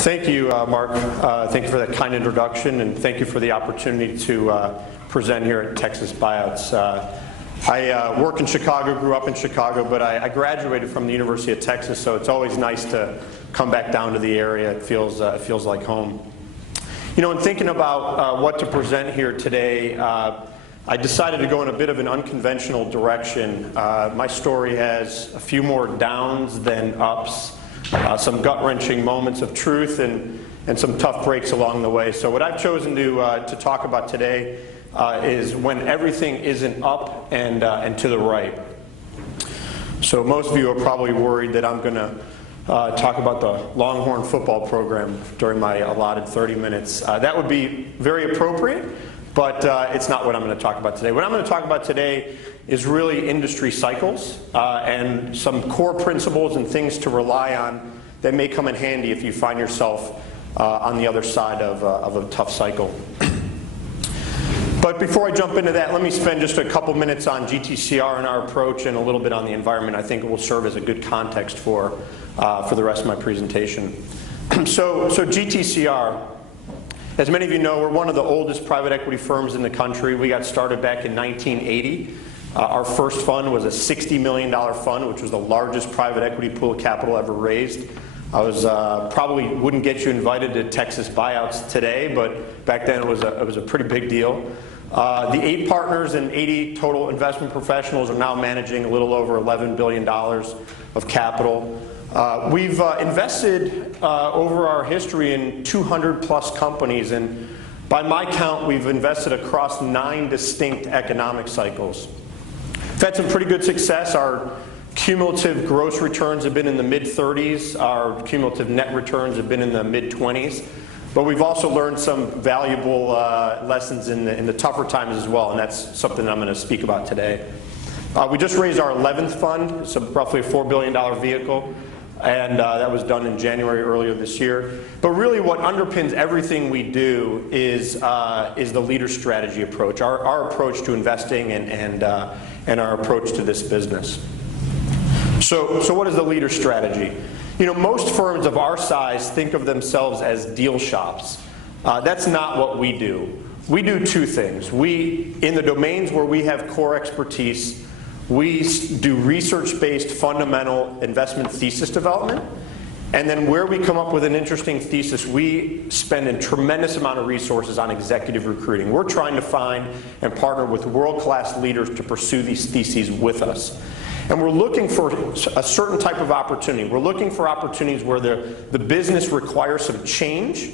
Thank you, Mark. Thank you for that kind introduction, and thank you for the opportunity to present here at Texas Buyouts. I work in Chicago, grew up in Chicago, but I graduated from the University of Texas, so it's always nice to come back down to the area. It feels like home. You know, in thinking about what to present here today, I decided to go in a bit of an unconventional direction. My story has a few more downs than ups, some gut-wrenching moments of truth and some tough breaks along the way. So what I've chosen to talk about today is when everything isn't up and to the right. So most of you are probably worried that I'm going to talk about the Longhorn football program during my allotted 30 minutes. That would be very appropriate, but it's not what I'm going to talk about today. What I'm going to talk about today is really industry cycles and some core principles and things to rely on that may come in handy if you find yourself on the other side of a tough cycle. But before I jump into that, let me spend just a couple minutes on GTCR and our approach and a little bit on the environment. I think it will serve as a good context for the rest of my presentation. So GTCR, as many of you know, we're one of the oldest private equity firms in the country. We got started back in 1980. Our first fund was a $60 million fund, which was the largest private equity pool of capital ever raised. I was probably wouldn't get you invited to Texas Buyouts today, but back then it was a pretty big deal. The 8 partners and 80 total investment professionals are now managing a little over $11 billion of capital. We've invested over our history in 200 plus companies, and by my count, we've invested across 9 distinct economic cycles. We've had some pretty good success. Our cumulative gross returns have been in the mid-30s. Our cumulative net returns have been in the mid-20s. But we've also learned some valuable lessons in the tougher times as well, and that's something I'm going to speak about today. We just raised our 11th fund, so roughly a $4 billion vehicle, and that was done in January earlier this year. But really what underpins everything we do is the leader strategy approach, our approach to investing and our approach to this business. So what is the leader strategy? You know, most firms of our size think of themselves as deal shops. That's not what we do. We do 2 things. In the domains where we have core expertise, we do research-based fundamental investment thesis development. And then where we come up with an interesting thesis, we spend a tremendous amount of resources on executive recruiting. We're trying to find and partner with world-class leaders to pursue these theses with us. And we're looking for a certain type of opportunity. We're looking for opportunities where the business requires some change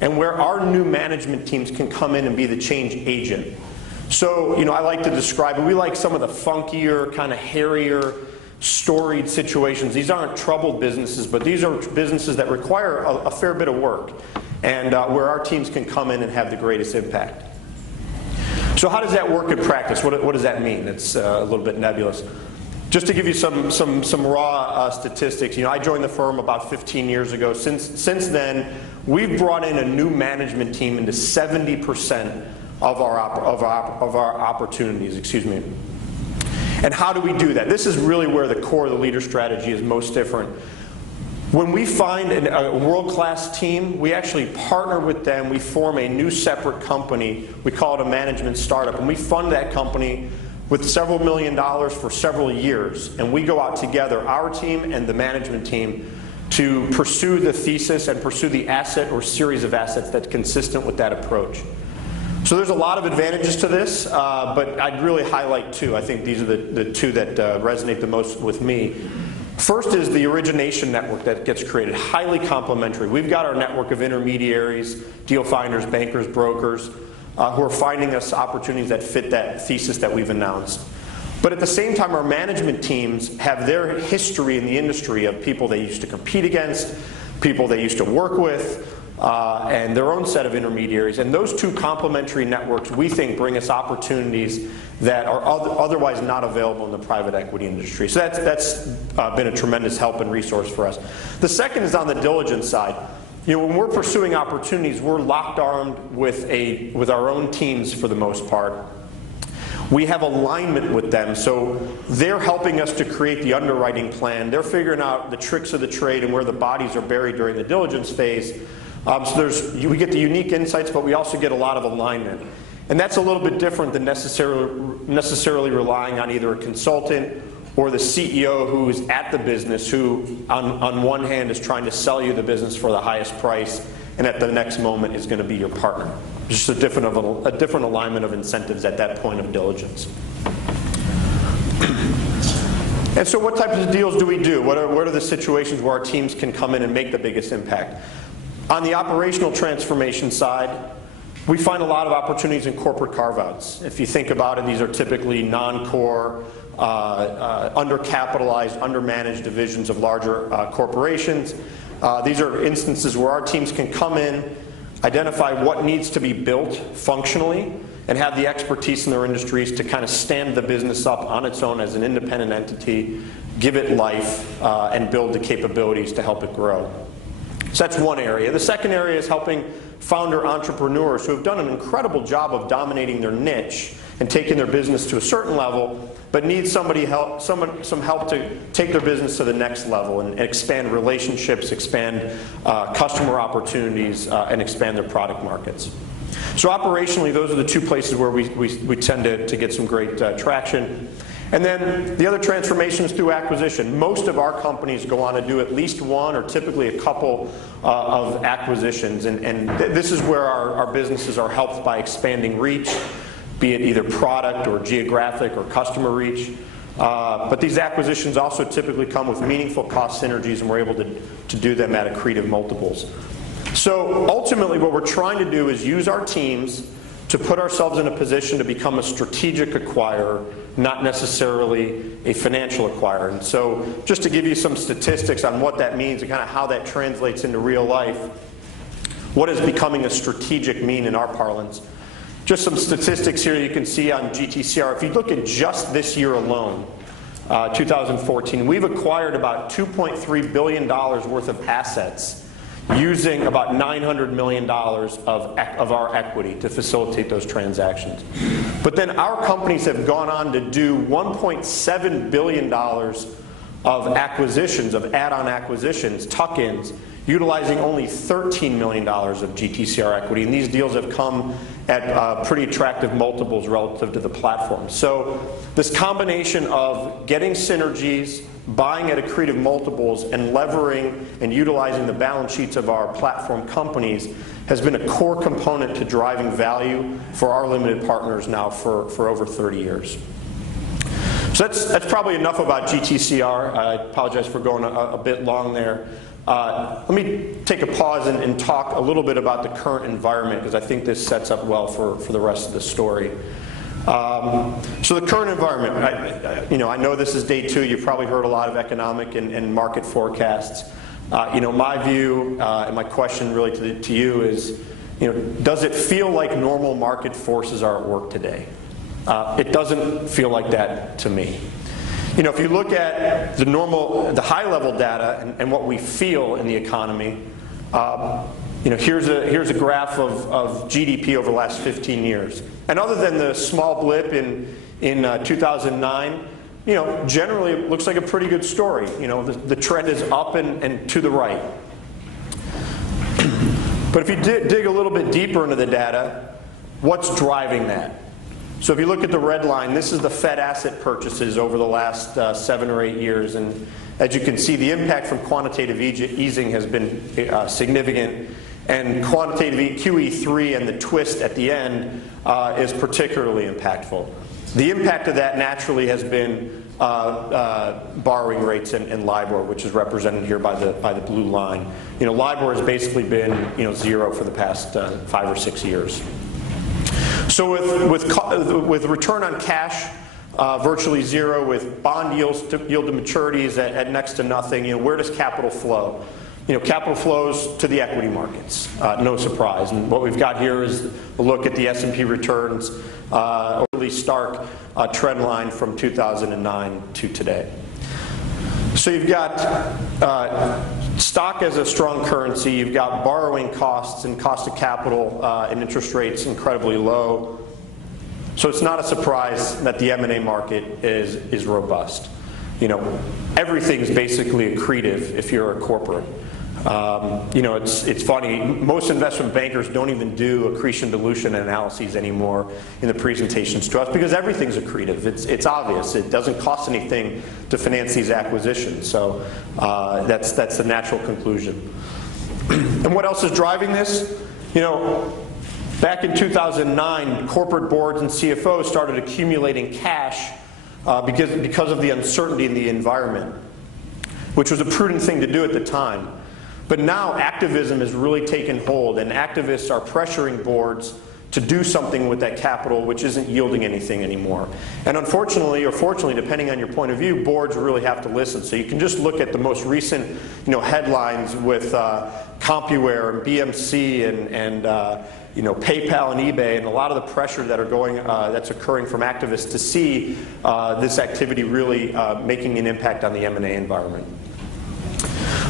and where our new management teams can come in and be the change agent. So, you know, I like to describe it. We like some of the funkier, kind of hairier, storied situations. These aren't troubled businesses, but these are businesses that require a fair bit of work and where our teams can come in and have the greatest impact. So how does that work in practice? What does that mean? It's a little bit nebulous. Just to give you some raw statistics, you know, I joined the firm about 15 years ago. Since then, we've brought in a new management team into 70% of our opportunities. Excuse me. And how do we do that? This is really where the core of the leader strategy is most different. When we find a world-class team, we actually partner with them. We form a new separate company. We call it a management startup, and we fund that company with several $1 million for several years. And we go out together, our team and the management team, to pursue the thesis and pursue the asset or series of assets that's consistent with that approach. So there's a lot of advantages to this, but I'd really highlight 2. I think these are the 2 that resonate the most with me. First is the origination network that gets created, highly complementary. We've got our network of intermediaries, deal finders, bankers, brokers, who are finding us opportunities that fit that thesis that we've announced. But at the same time, our management teams have their history in the industry of people they used to compete against, people they used to work with, and their own set of intermediaries. And those 2 complementary networks, we think, bring us opportunities that are otherwise not available in the private equity industry. So that's been a tremendous help and resource for us. The second is on the diligence side. You know, when we're pursuing opportunities, we're locked armed with our own teams for the most part. We have alignment with them, so they're helping us to create the underwriting plan. They're figuring out the tricks of the trade and where the bodies are buried during the diligence phase. So we get the unique insights, but we also get a lot of alignment. And that's a little bit different than necessarily relying on either a consultant or the CEO who is at the business, who on one hand is trying to sell you the business for the highest price, and at the next moment is going to be your partner. Just a different alignment of incentives at that point of diligence. And so what types of deals do we do? What are the situations where our teams can come in and make the biggest impact? On the operational transformation side, we find a lot of opportunities in corporate carve-outs. If you think about it, these are typically non-core, undercapitalized, undermanaged divisions of larger corporations. These are instances where our teams can come in, identify what needs to be built functionally, and have the expertise in their industries to kind of stand the business up on its own as an independent entity, give it life, and build the capabilities to help it grow. So that's one area. The second area is helping founder entrepreneurs who have done an incredible job of dominating their niche and taking their business to a certain level, but need some help to take their business to the next level and expand relationships, expand customer opportunities, and expand their product markets. So operationally, those are the two places where we tend to get some great traction. And then the other transformation is through acquisition. Most of our companies go on to do at least one or typically a couple of acquisitions. And this is where our businesses are helped by expanding reach, be it either product or geographic or customer reach. But these acquisitions also typically come with meaningful cost synergies, and we're able to do them at accretive multiples. So ultimately what we're trying to do is use our teams to put ourselves in a position to become a strategic acquirer, not necessarily a financial acquirer. And so just to give you some statistics on what that means and kind of how that translates into real life, what does becoming a strategic mean in our parlance? Just some statistics here you can see on GTCR. If you look at just this year alone, 2014, we've acquired about $2.3 billion worth of assets using about $900 million of our equity to facilitate those transactions. But then our companies have gone on to do $1.7 billion of acquisitions, of add-on acquisitions, tuck-ins, utilizing only $13 million of GTCR equity. And these deals have come at pretty attractive multiples relative to the platform. So this combination of getting synergies, buying at accretive multiples, and levering and utilizing the balance sheets of our platform companies has been a core component to driving value for our limited partners now for over 30 years. So that's probably enough about GTCR. I apologize for going a bit long there. Let me take a pause and talk a little bit about the current environment, because I think this sets up well for the rest of the story. So the current environment, I know this is day two. You've probably heard a lot of economic and market forecasts. My view and my question really to you is, does it feel like normal market forces are at work today? It doesn't feel like that to me. If you look at the high-level data and what we feel in the economy, here's a graph of GDP over the last 15 years. And other than the small blip in 2009, generally it looks like a pretty good story. The trend is up and to the right. But if you dig a little bit deeper into the data, what's driving that? So if you look at the red line, this is the Fed asset purchases over the last 7 or 8 years. And as you can see, the impact from quantitative easing has been significant. And quantitative QE3 and the twist at the end is particularly impactful. The impact of that naturally has been borrowing rates and LIBOR, which is represented here by the blue line. LIBOR has basically been zero for the past 5 or 6 years. So with return on cash virtually zero, with bond yield to maturities at next to nothing, where does capital flow? Capital flows to the equity markets, no surprise. And what we've got here is a look at the S&P returns, a really stark trend line from 2009 to today. So you've got stock as a strong currency, you've got borrowing costs and cost of capital and interest rates incredibly low. So it's not a surprise that the M&A market is robust. You know, everything's basically accretive if you're a corporate. You know, it's funny, most investment bankers don't even do accretion dilution analyses anymore in the presentations to us because everything's accretive. It's obvious. It doesn't cost anything to finance these acquisitions. So that's the natural conclusion. And what else is driving this? You know, back in 2009, corporate boards and CFOs started accumulating cash because of the uncertainty in the environment, which was a prudent thing to do at the time. But now activism has really taken hold, and activists are pressuring boards to do something with that capital which isn't yielding anything anymore. And unfortunately, or fortunately, depending on your point of view, boards really have to listen. So you can just look at the most recent, you know, headlines with CompuWare and BMC and you know, PayPal and eBay, and a lot of the pressure that are that's occurring from activists to see this activity really making an impact on the M&A environment.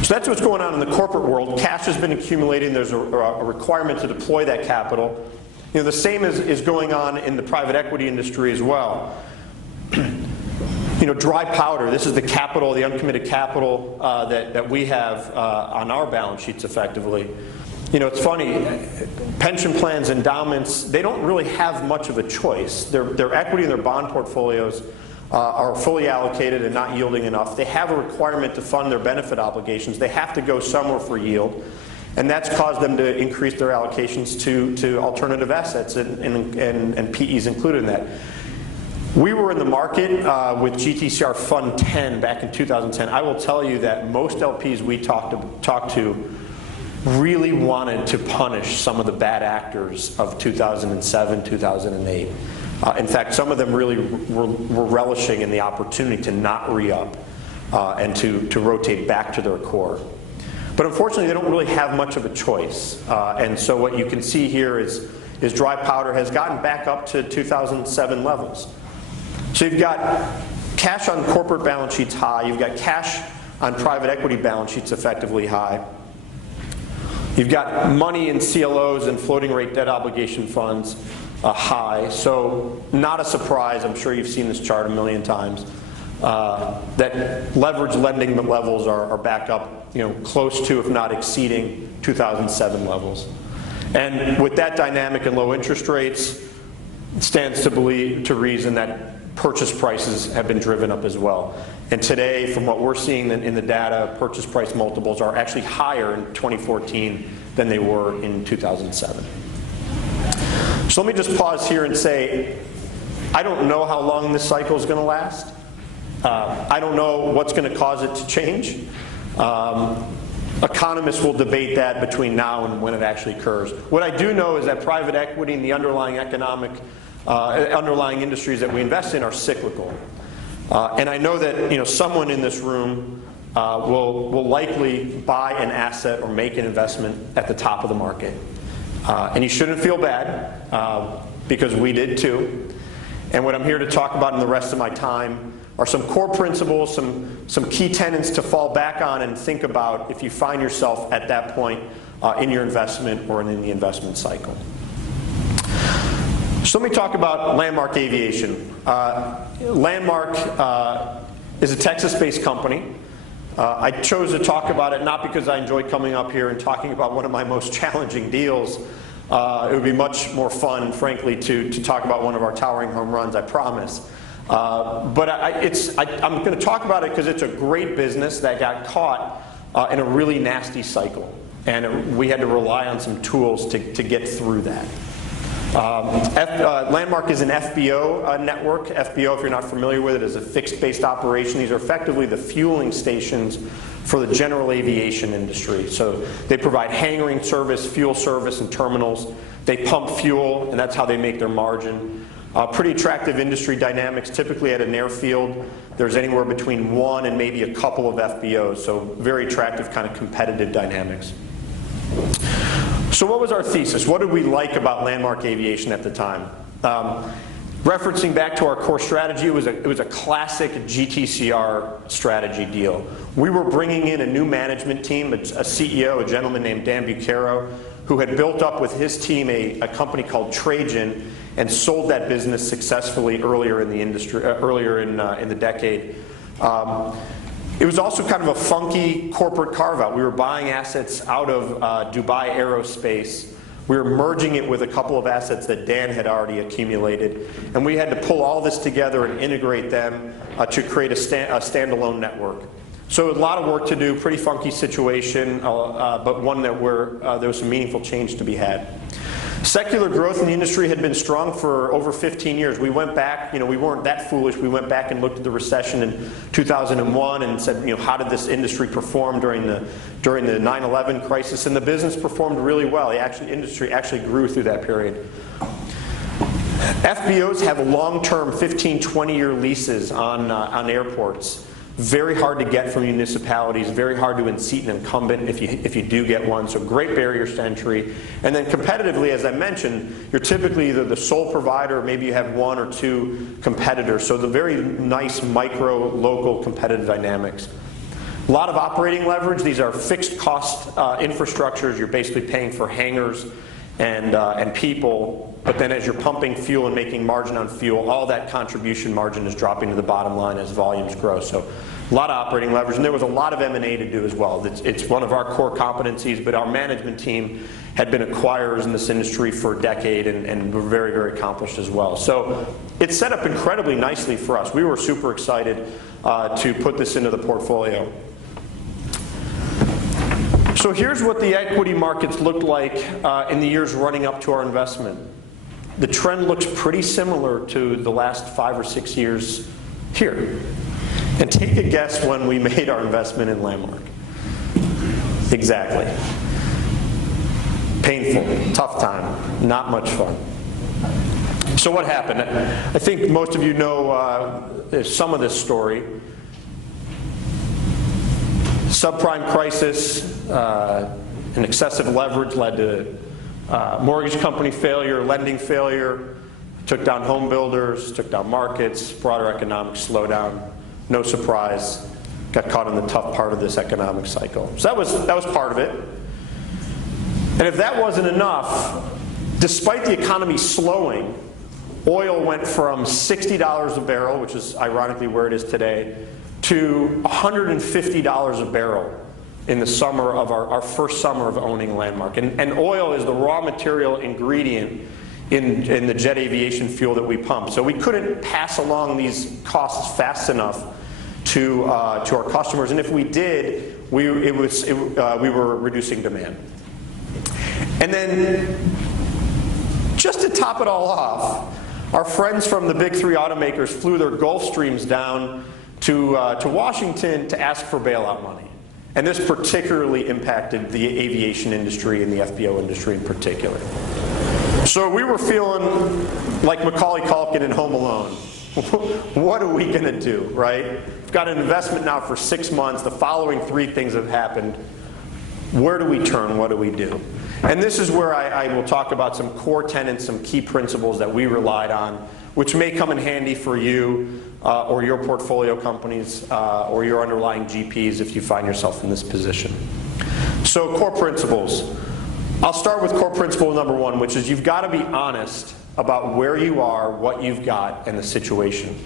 So that's what's going on in the corporate world. Cash has been accumulating. There's a requirement to deploy that capital. You know, the same is going on in the private equity industry as well. You know, dry powder. This is the capital, the uncommitted capital that we have on our balance sheets effectively. You know, it's funny, pension plans, endowments, they don't really have much of a choice. Their equity and their bond portfolios are fully allocated and not yielding enough. They have a requirement to fund their benefit obligations. They have to go somewhere for yield. And that's caused them to increase their allocations to alternative assets and PEs included in that. We were in the market with GTCR Fund 10 back in 2010. I will tell you that most LPs we talked to really wanted to punish some of the bad actors of 2007, 2008. In fact, some of them really were relishing in the opportunity to not re-up and to rotate back to their core. But unfortunately, they don't really have much of a choice. And so what you can see here is dry powder has gotten back up to 2007 levels. So you've got cash on corporate balance sheets high. You've got cash on private equity balance sheets effectively high. You've got money in CLOs and floating rate debt obligation funds high. So not a surprise, I'm sure you've seen this chart a million times, that leverage lending levels are back up, you know, close to, if not exceeding, 2007 levels. And with that dynamic and low interest rates, it stands to reason that purchase prices have been driven up as well. And today, from what we're seeing in the data, purchase price multiples are actually higher in 2014 than they were in 2007. So let me just pause here and say, I don't know how long this cycle is going to last. I don't know what's going to cause it to change. Economists will debate that between now and when it actually occurs. What I do know is that private equity and the underlying underlying industries that we invest in are cyclical. And I know that, you know, someone in this room will likely buy an asset or make an investment at the top of the market. And you shouldn't feel bad, because we did too. And what I'm here to talk about in the rest of my time are some core principles, some key tenets to fall back on and think about if you find yourself at that point in your investment or in the investment cycle. So let me talk about Landmark Aviation. Landmark is a Texas-based company. I chose to talk about it not because I enjoy coming up here and talking about one of my most challenging deals. It would be much more fun, frankly, to talk about one of our towering home runs, I promise. But I'm going to talk about it because it's a great business that got caught in a really nasty cycle. And we had to rely on some tools to get through that. Landmark is an FBO network. FBO, if you're not familiar with it, is a fixed-based operation. These are effectively the fueling stations for the general aviation industry. So they provide hangaring service, fuel service, and terminals. They pump fuel, and that's how they make their margin. Pretty attractive industry dynamics. Typically at an airfield, there's anywhere between one and maybe a couple of FBOs, so very attractive kind of competitive dynamics. So what was our thesis? What did we like about Landmark Aviation at the time? Referencing back to our core strategy, it was a classic GTCR strategy deal. We were bringing in a new management team, a CEO, a gentleman named Dan Bucaro, who had built up with his team a company called Trajan and sold that business successfully earlier in the industry, earlier in the decade. It was also kind of a funky corporate carve-out. We were buying assets out of Dubai Aerospace. We were merging it with a couple of assets that Dan had already accumulated. And we had to pull all this together and integrate them to create a standalone network. So a lot of work to do, pretty funky situation, but one that there was some meaningful change to be had. Secular growth in the industry had been strong for over 15 years. We went back, we weren't that foolish. We went back and looked at the recession in 2001 and said, how did this industry perform during the 9/11 crisis? And the business performed really well. The industry actually grew through that period. FBOs have long-term 15, 20-year leases on airports. Very hard to get from municipalities, very hard to unseat an incumbent if you do get one, so great barriers to entry. And then competitively, as I mentioned, you're typically either the sole provider, or maybe you have one or two competitors, so the very nice micro, local competitive dynamics. A lot of operating leverage. These are fixed cost infrastructures. You're basically paying for hangars and people, but then as you're pumping fuel and making margin on fuel, all that contribution margin is dropping to the bottom line as volumes grow. So a lot of operating leverage, and there was a lot of M&A to do as well. It's one of our core competencies, but our management team had been acquirers in this industry for a decade and were very, very accomplished as well. So it's set up incredibly nicely for us. We were super excited to put this into the portfolio. So here's what the equity markets looked like in the years running up to our investment. The trend looks pretty similar to the last 5 or 6 years here. And take a guess when we made our investment in Landmark. Exactly. Painful, tough time, not much fun. So what happened? I think most of you know some of this story. Subprime crisis and excessive leverage led to mortgage company failure, lending failure, took down home builders, took down markets, broader economic slowdown. No surprise, got caught in the tough part of this economic cycle. So that was part of it. And if that wasn't enough, despite the economy slowing, oil went from $60 a barrel, which is ironically where it is today, to $150 a barrel in the summer of our first summer of owning Landmark. And oil is the raw material ingredient in the jet aviation fuel that we pump. So we couldn't pass along these costs fast enough to our customers. And if we did, we were reducing demand. And then, just to top it all off, our friends from the big three automakers flew their Gulfstreams down to Washington to ask for bailout money. And this particularly impacted the aviation industry and the FBO industry in particular. So we were feeling like Macaulay Culkin in Home Alone. What are we going to do, right? We've got an investment now for 6 months. The following 3 things have happened. Where do we turn? What do we do? And this is where I will talk about some core tenets, some key principles that we relied on, which may come in handy for you or your portfolio companies or your underlying GPs if you find yourself in this position. So core principles. I'll start with core principle number 1, which is you've got to be honest about where you are, what you've got, and the situation.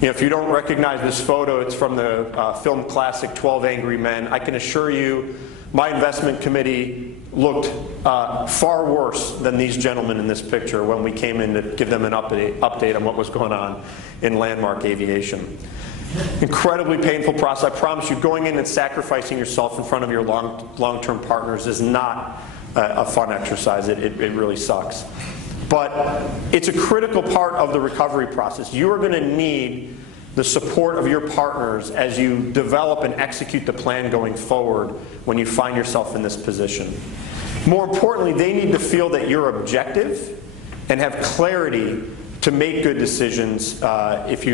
If you don't recognize this photo, it's from the film classic 12 Angry Men. I can assure you my investment committee looked far worse than these gentlemen in this picture when we came in to give them an update on what was going on in Landmark Aviation. Incredibly painful process. I promise you, going in and sacrificing yourself in front of your long-term partners is not a fun exercise. It really sucks. But it's a critical part of the recovery process. You are going to need the support of your partners as you develop and execute the plan going forward when you find yourself in this position. More importantly, they need to feel that you're objective and have clarity to make good decisions if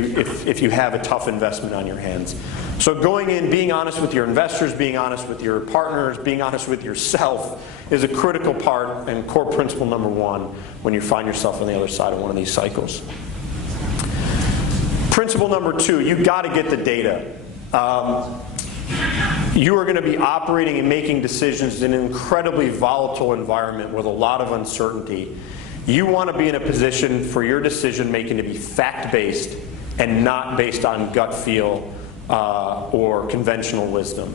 you have a tough investment on your hands. So going in, being honest with your investors, being honest with your partners, being honest with yourself is a critical part and core principle number 1 when you find yourself on the other side of one of these cycles. Principle number 2, you've got to get the data. You are going to be operating and making decisions in an incredibly volatile environment with a lot of uncertainty. You want to be in a position for your decision making to be fact-based and not based on gut feel or conventional wisdom.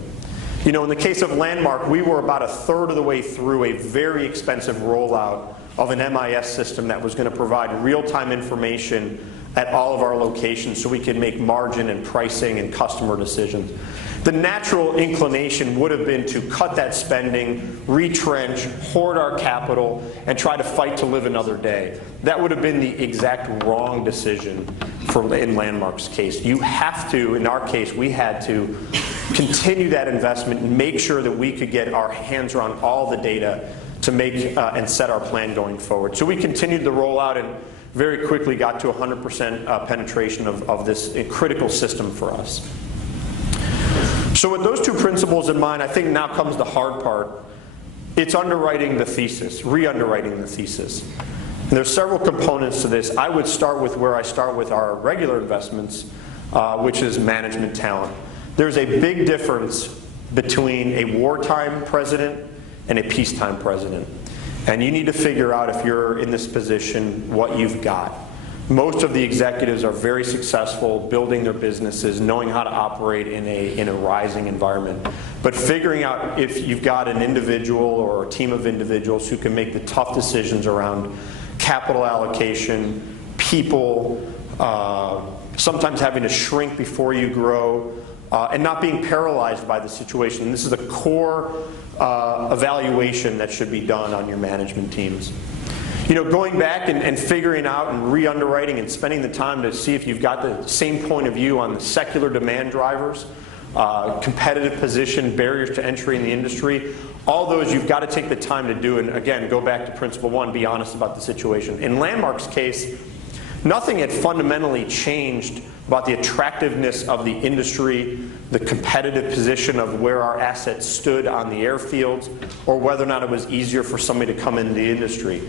You know, in the case of Landmark, we were about a third of the way through a very expensive rollout of an MIS system that was going to provide real-time information at all of our locations so we could make margin and pricing and customer decisions. The natural inclination would have been to cut that spending, retrench, hoard our capital, and try to fight to live another day. That would have been the exact wrong decision in Landmark's case. You have to, in our case, we had to continue that investment and make sure that we could get our hands around all the data to make and set our plan going forward. So we continued the rollout and very quickly got to 100% penetration of this critical system for us. So with those two principles in mind, I think now comes the hard part. It's underwriting the thesis, re-underwriting the thesis. And there's several components to this. I would start with where I start with our regular investments, which is management talent. There's a big difference between a wartime president and a peacetime president. And you need to figure out, if you're in this position, what you've got. Most of the executives are very successful building their businesses, knowing how to operate in a rising environment. But figuring out if you've got an individual or a team of individuals who can make the tough decisions around capital allocation, people, sometimes having to shrink before you grow, and not being paralyzed by the situation. And this is the core evaluation that should be done on your management teams. You know, going back and figuring out and re-underwriting and spending the time to see if you've got the same point of view on the secular demand drivers, competitive position, barriers to entry in the industry, all those you've got to take the time to do. And again, go back to principle one, be honest about the situation. In Landmark's case, nothing had fundamentally changed about the attractiveness of the industry, the competitive position of where our assets stood on the airfields, or whether or not it was easier for somebody to come into the industry.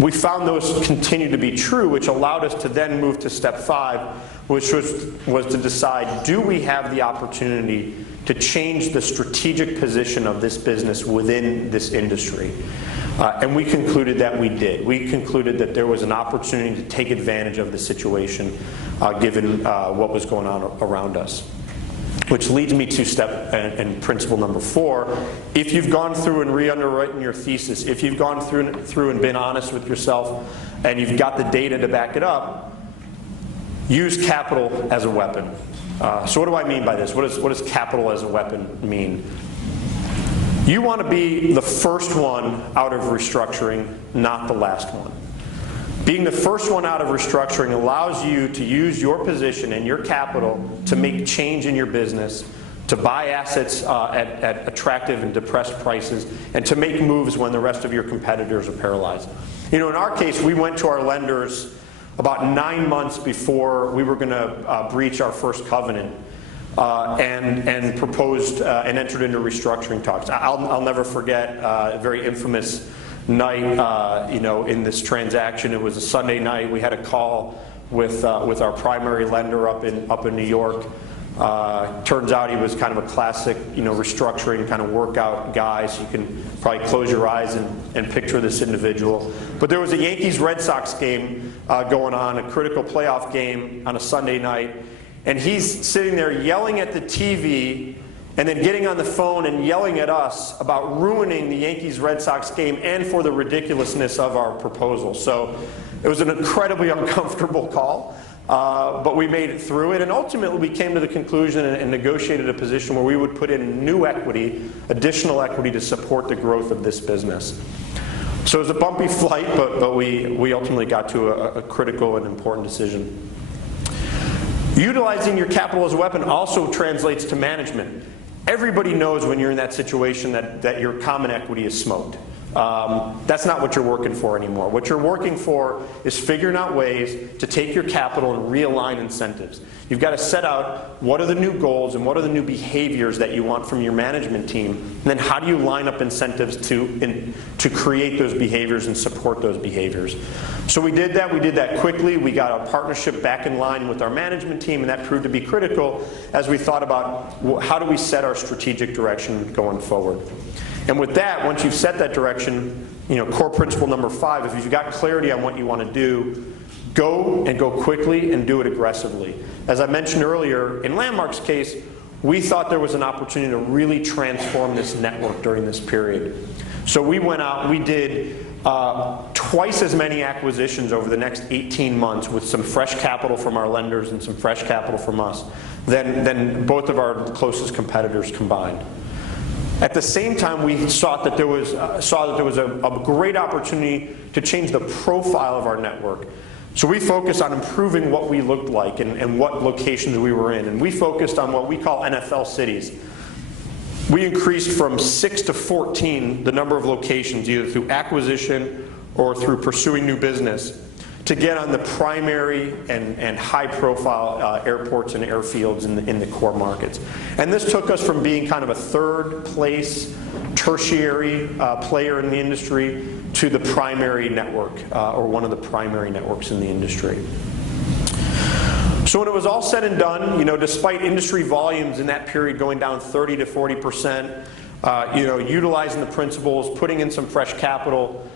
We found those continue to be true, which allowed us to then move to step 5, which was to decide, do we have the opportunity to change the strategic position of this business within this industry? And we concluded that we did. We concluded that there was an opportunity to take advantage of the situation given what was going on around us. Which leads me to step and principle number 4. If you've gone through and re-underwritten your thesis, if you've gone through and been honest with yourself, and you've got the data to back it up, use capital as a weapon. So what do I mean by this? What does capital as a weapon mean? You want to be the first one out of restructuring, not the last one. Being the first one out of restructuring allows you to use your position and your capital to make change in your business, to buy assets at attractive and depressed prices, and to make moves when the rest of your competitors are paralyzed. You know, in our case, we went to our lenders about 9 months before we were going to breach our first covenant and proposed and entered into restructuring talks. I'll never forget a very infamous night, you know, in this transaction. It was a Sunday night. We had a call with our primary lender up in New York. Turns out he was kind of a classic, you know, restructuring kind of workout guy. So you can probably close your eyes and picture this individual. But there was a Yankees-Red Sox game going on, a critical playoff game on a Sunday night, and he's sitting there yelling at the TV, and then getting on the phone and yelling at us about ruining the Yankees-Red Sox game and for the ridiculousness of our proposal. So it was an incredibly uncomfortable call, but we made it through it. And ultimately we came to the conclusion and negotiated a position where we would put in new equity, additional equity to support the growth of this business. So it was a bumpy flight, but we ultimately got to a critical and important decision. Utilizing your capital as a weapon also translates to management. Everybody knows when you're in that situation that your common equity is smoked. That's not what you're working for anymore. What you're working for is figuring out ways to take your capital and realign incentives. You've got to set out what are the new goals and what are the new behaviors that you want from your management team, and then how do you line up incentives to create those behaviors and support those behaviors. So we did that. We did that quickly. We got our partnership back in line with our management team, and that proved to be critical as we thought about how do we set our strategic direction going forward. And with that, once you've set that direction, core principle number 5, if you've got clarity on what you want to do, go and go quickly and do it aggressively. As I mentioned earlier, in Landmark's case, we thought there was an opportunity to really transform this network during this period. So we went out and we did twice as many acquisitions over the next 18 months with some fresh capital from our lenders and some fresh capital from us than both of our closest competitors combined. At the same time, we saw that there was a great opportunity to change the profile of our network. So we focused on improving what we looked like and what locations we were in. And we focused on what we call NFL cities. We increased from 6 to 14 the number of locations, either through acquisition or through pursuing new business, to get on the primary and high-profile airports and airfields in the core markets. And this took us from being kind of a third-place tertiary player in the industry to the primary network, or one of the primary networks in the industry. So when it was all said and done, despite industry volumes in that period going down 30 to 40%, utilizing the principles, putting in some fresh capital,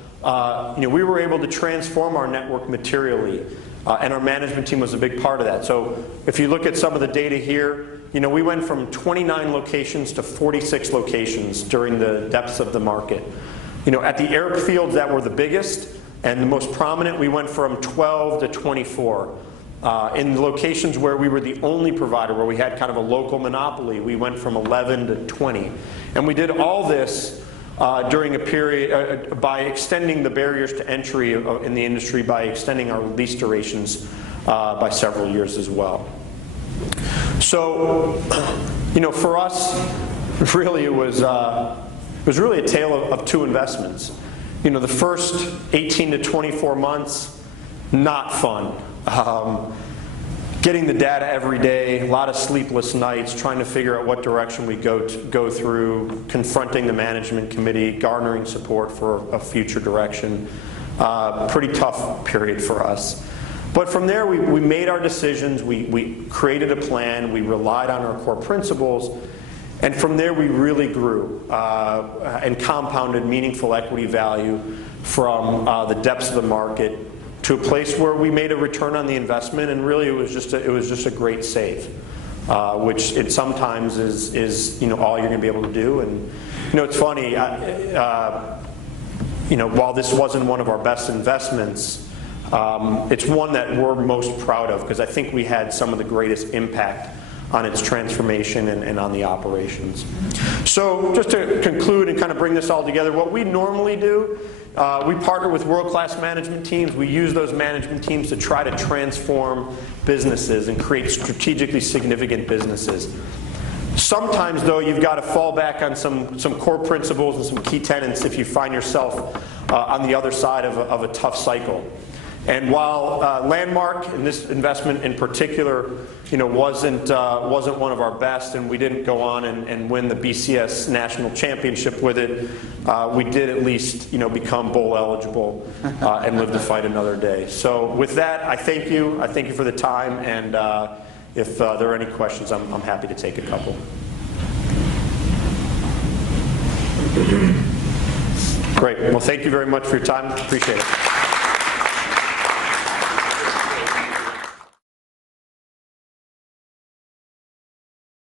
we were able to transform our network materially, and our management team was a big part of that. So if you look at some of the data here, we went from 29 locations to 46 locations during the depths of the market. At the airfields that were the biggest and the most prominent, we went from 12 to 24. In the locations where we were the only provider, where we had kind of a local monopoly, we went from 11 to 20. And we did all this during a period by extending the barriers to entry in the industry, by extending our lease durations by several years as well. So, for us, really it was really a tale of two investments. The first 18 to 24 months, not fun. Getting the data every day, a lot of sleepless nights, trying to figure out what direction we go through, confronting the management committee, garnering support for a future direction. Pretty tough period for us. But from there, we made our decisions, we created a plan, we relied on our core principles, and from there we really grew and compounded meaningful equity value from the depths of the market to a place where we made a return on the investment, and really it was just a great save, which it sometimes is all you're going to be able to do. And it's funny, while this wasn't one of our best investments, it's one that we're most proud of, because I think we had some of the greatest impact on its transformation and on the operations. So just to conclude and kind of bring this all together, what we normally do, we partner with world-class management teams. We use those management teams to try to transform businesses and create strategically significant businesses. Sometimes, though, you've got to fall back on some core principles and some key tenets if you find yourself on the other side of a tough cycle. And while Landmark, and this investment in particular, wasn't one of our best, and we didn't go on and win the BCS national championship with it, we did at least become bowl eligible and live to fight another day. So with that, I thank you. I thank you for the time, and if there are any questions, I'm happy to take a couple. Great. Well, thank you very much for your time. Appreciate it.